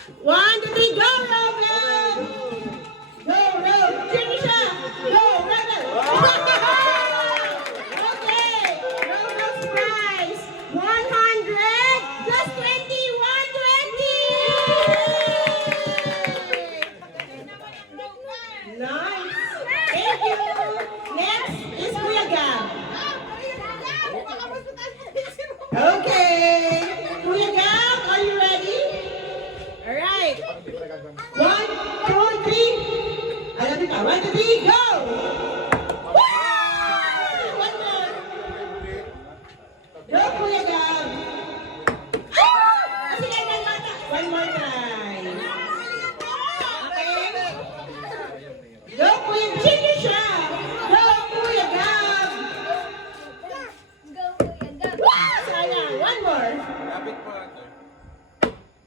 1, 2, 3, go, Rob! Go, Rob! Sino siya? Go, Rob! Okay, Rob's prize, 100 plus 20, 120! Nice! Thank you! Next is Kuya Gab. Okay, Kuya Gab, are you ready? Alright. 1, 2, 3. Alam mo pa. 1, 2, 3, go! Woo! One more. Go, Kuya Gab. Ah! Sige, one more try. Okay. Go, Kuya. Sige siya. Go, Kuya Gab. Woo! Sayang. One more.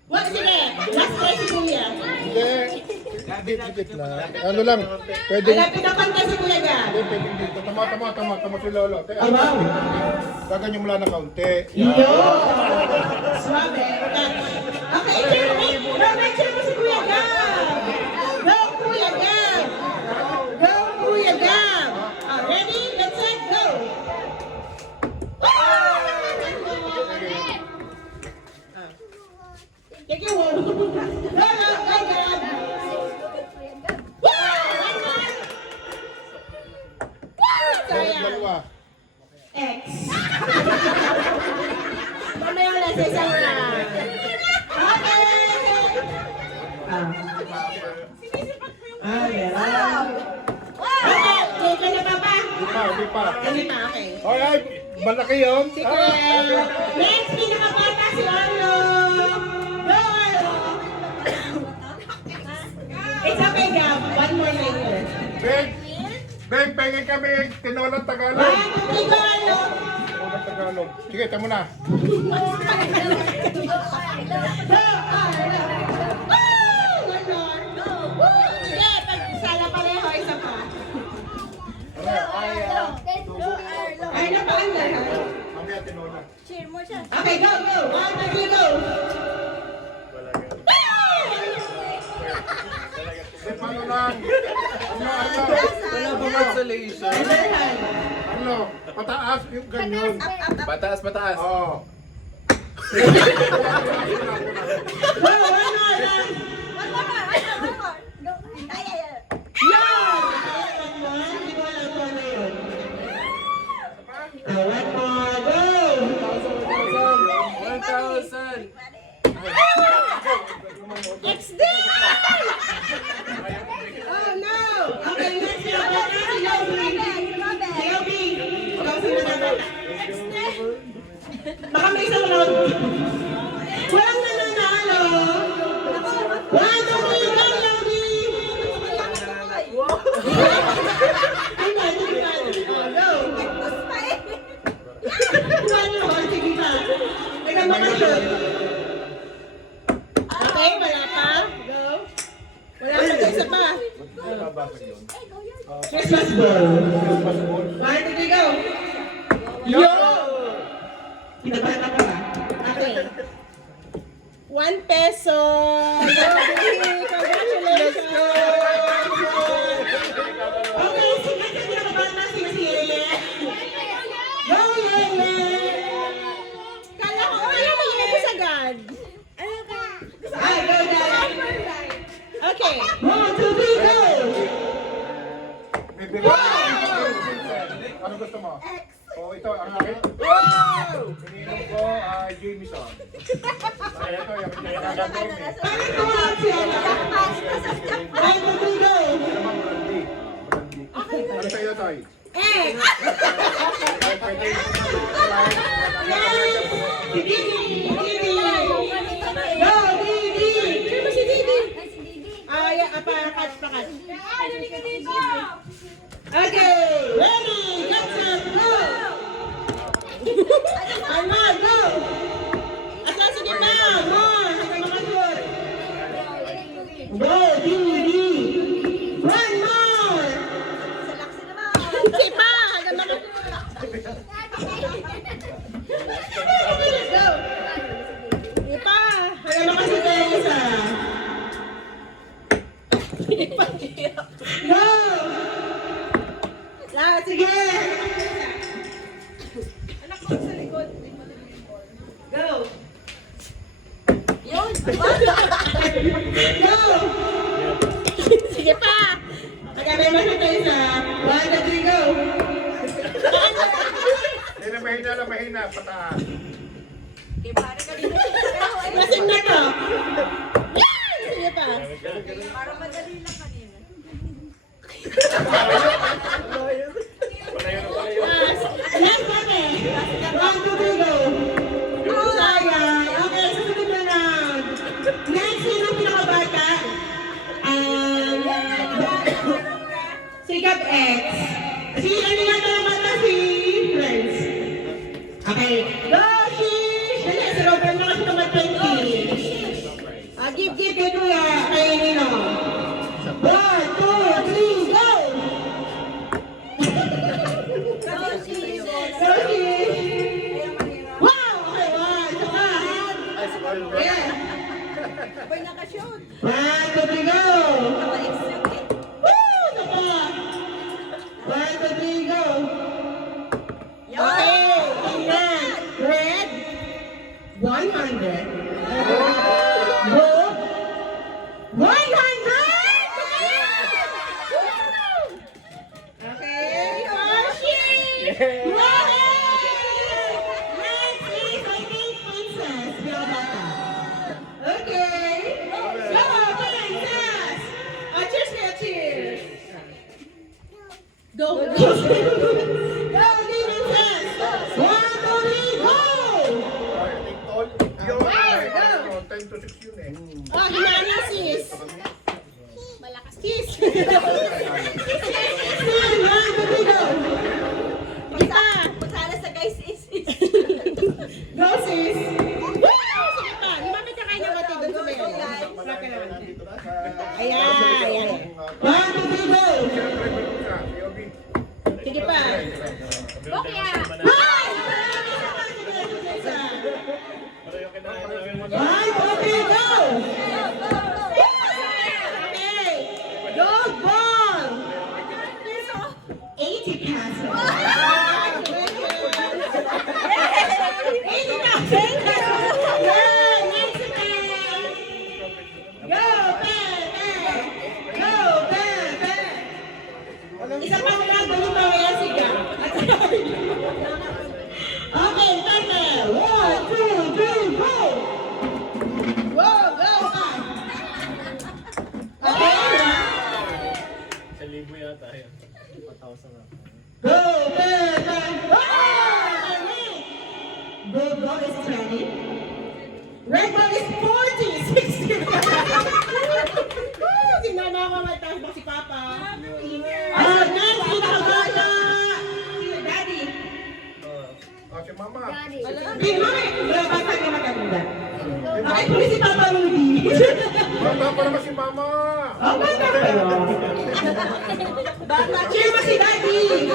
What? Sige. Last try si Kuya. Hindi, dikit lang. Ano lang, pwede. Alapit na kanta si Kuya Gab. Hindi, pwede dito. Tama si Lolo. Ah, wow. Gaganyan mo lang na kaunti. Yo! Suave. Okay, cheer mo. Robert, cheer mo si Kuya Gab. Go, Kuya Gab. Go, Kuya Gab. Ready? Let's set, go. Take your one. Go, Gab. One more. Sayang. Dalawa. X. Mamaya wala sa isang round. Okay. Meron. Okay, okay na pa ba? Hindi pa. Hindi pa, okay. Alright, malaki yun. Sige. Next, pinakabata si Arlo. Go, Arlo. It's okay, Gab. One more later. Pengen kami tinolang Tagalog. 1, 2, 3, go, Arlo. Tinolang Tagalog. Sige, tamo na. Go, Arlo. Woo! One more. Woo! Sige, pagsala pareho, isa pa. Ay, napaan na ha? Mamaya tinolang. Cheer mo siya. Okay, go, go. 1, 2, 3, go. Paano lang? Ano? Wala bang consolation? Underhand. Ano? Pataas yung ganyan. Pataas, pataas. Oo. Go, one more lang. Yan! One more. Hindi ko alam kung ano yun. One more, go. 1,000. XD! Oh no! Okay, next yung bata si Yobi. Si Yobi. Ikaw sino na bata? Baka may isang round. Walang nananalo. 1, 2, 3, go, Yobi! Ay, hindi ba? Go! One more, sige pa. May kamakasyon. Okay, wala pa. Go. Wala pa, isa pa. Christmas ball. 1, 2, 3, go. Yo! Pinabata pa ba? Okay. 1 peso. Congratulations. Okay, sige, sige, nakabata, sige, sige. Go, Yeye! Kala ko mag-ibig agad. Ay, go, Dad. Okay. 1, 2, 3, go! May bilang. Ano gusto mo? Oh, ito, ang akin. Ininom ko, Jameson. Ay, ito, yung gagawin eh. Parang tuwag siya. 1, 2, 3, go! Naman, brandy. Ano sa'yo, Toy? Eh! Pwede Yes! Si Didi! Didi! Go, Didi! Sino ba si Didi? Pakat. Okay, ready, get set, go! Arnold, go! Asa, sige pa, more, hanggang makasur. Go, Didi! One more! Sige pa, hanggang makasur. Go! Sige pa, hanggang makasur tayo isa. Go! Sige pa! Magkakaroon na tayo sa 1, 2, 3, go! Mahina lang, mahina. Pataas. Lasing na to! Yan! Sige pa! Parang madali lang kanina. Last kami! 1, 2, 3, go! Sayang! Okay, susunod na round! Next, sino pinakabata? Sikap X. Si ano yan ang bata? Si Friends. Okay. Go, Shish! Dali, si Robert na kasi naman 20. Give kay Kuya, kay Nino. 1, 2, 3, go! Go, Shish! Wow! Okay, wow! Ito ka! Yeah! Sabay nakashoot. 1, 2, 3, go! Woo! Ito pa! 1, 2, 3, go! Okay, tingnan. Red, 100. Blue, 100! Okay, Hershey! Wow! Next is, I think, Princess. Biobata. Okay. Go, Princess! Oh, cheers kaya, cheers! Go, go! Go, Princess! 1, 2, 3, go! Yo, 10 to 6 yun eh. Oh, gimana sis? Malakas sis. Kita. Masala sa guys is. Go sis. Sige pa. Lumapit ka kayo ng bati doon sa may Ayan, ayan. 1, 2, 3, go. Sige pa. Okay ah. Hi! 1, 2, 3, go. Okay. Dog ball. 80 pesos. 80 pesos. Yeah, next time. Go, Pepe. Go, Pepe. Isa pa lang, bumitaw yan siya. Okay, Pepe. 1, 2, 3, go. Go, go, go. Okay. Sa libo yata yan. 1,000 na. Go, Pepe! Blue ball is 20. Red ball is 40. 60. Sinama ko mataas ba si Papa? Next, pinakabata. Si Daddy. Si Mama. Si Mama, wala bata ka maganda. Okay, tuloy si Papa Rudy. Bata pa naman si Mama. Oh, bata pa yun. Cheer mo si Daddy.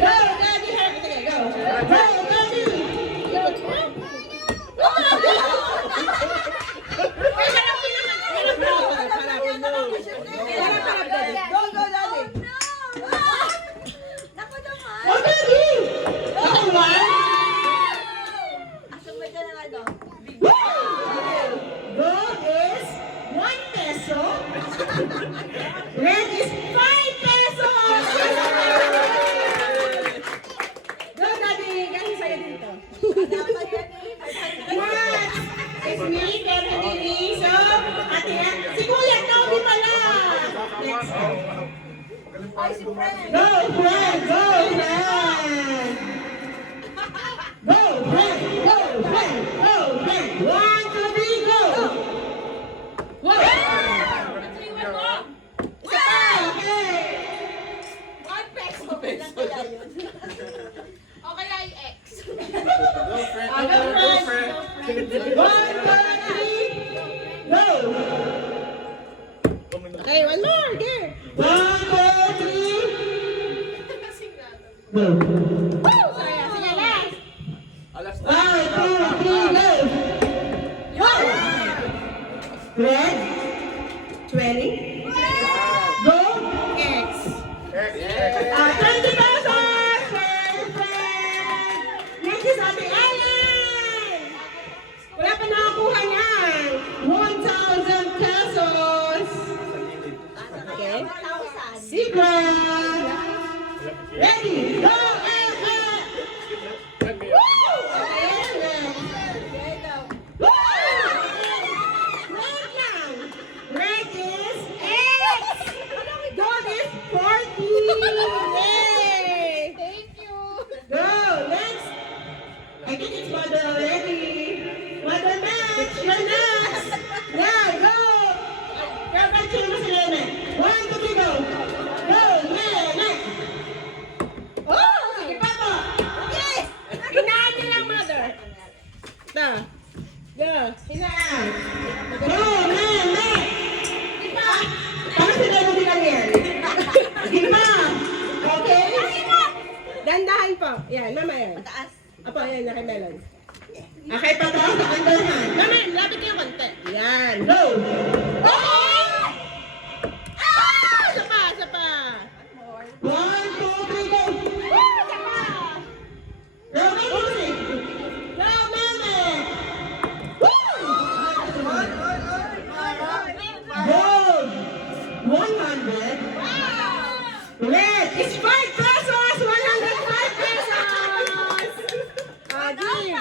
Go, Daddy. Sige, go. Go, Daddy. Go, go, Daddy. Naku naman. Oh, Daddy. Okay, one. Asang ba dyan ang ano? Gold is 1 peso. Red is 5 pesos. Go, Daddy. Kasi sa'yo dito. Dapat yan eh. Next is me, Kevin Dini. So, ate, si Kuya Toby pala. Next. Ay, si Fred. Go, Fred. Go, Fred. Go, Fred. Go, Fred. Go, Fred. 1, 2, 3, go. Wow. Isa pa, okay. 1 peso. Lang kaya yun. O kaya yung X. Go, Fred. Go, Go, Fred. Fred. 1, 2, 3, go. Okay, one more. There. 1, 2, 3. Go. Woo! Sige, last. Alas 1, 2, 3, go. Go. Red. 20. Go. X. 20 pesos. Next is Ate Ellen. Wala pa nakakuha niyan. 1, Ready? Go! Woo! Wait lang. Red is X. Gold is 40. Yay! Thank you. Go, next. I think it's Mother already. Mother next. You're next. Yeah, go. Go back to the Selena. 1, 2, 3, go. Go, yeah, next. Oh, sige pa po. Yes. Hinaan niyo lang, Mother. Da. Go. Hinaan. Go, man, next. Ipa. Parang sila mo din lang yan. Ipa. Okay. Dandahan po. Yan, mama yan. Taas. Apo, yan, naka melon. Okay, pataas sa kandahan. Mama, lapit kayo konti. Yan, go! Oh! Ah! Isa pa, isa pa. 1, 2, 3, go! Woo! Isa pa. Go, music! Go, mama! Woo! Gold! 100. Red is 5 pesos! 105 pesos! Adi!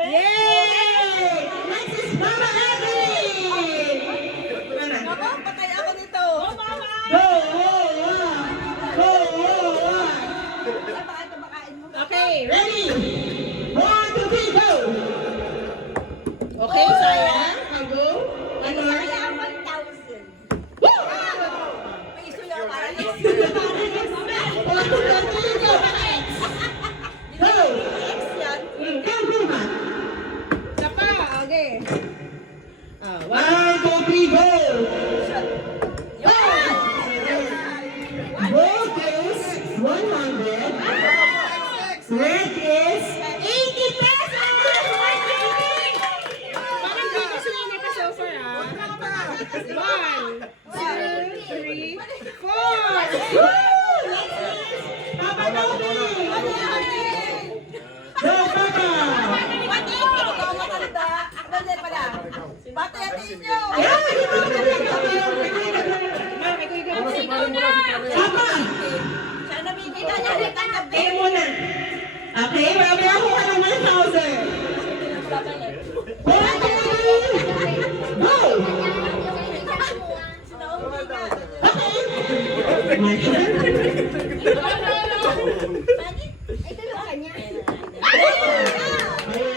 Yay! Next is Mama Abby! Ako, patay ako dito. Oh, mama. Go! Go! Go! Baka ito makain mo. Okay, ready? 1, 2, 3, go! Okay, sayang. Go. Ano? Kaya ang 1,000. Woo! May iso lang para Go! 1, 2, 3, go! Go! X yan. Go, Puma! Isa pa, okay. 1, 2, 3, go! Gold is 100. Red is 80 pesos! Parang di ka swing ka so far, ah. 1, 2, 3, 4! Woo! Next is Papa Toby! Go, Papa! Pati ito, ikaw maganda. Ako din pala. Pati atin nyo. Yeah, ito Papa! Siya nabibigyan niya ulit ang gabi. Kayo muna. Okay, mamaya ako ka ng 1,000. 1, 2, 3, go! Okay. My turn.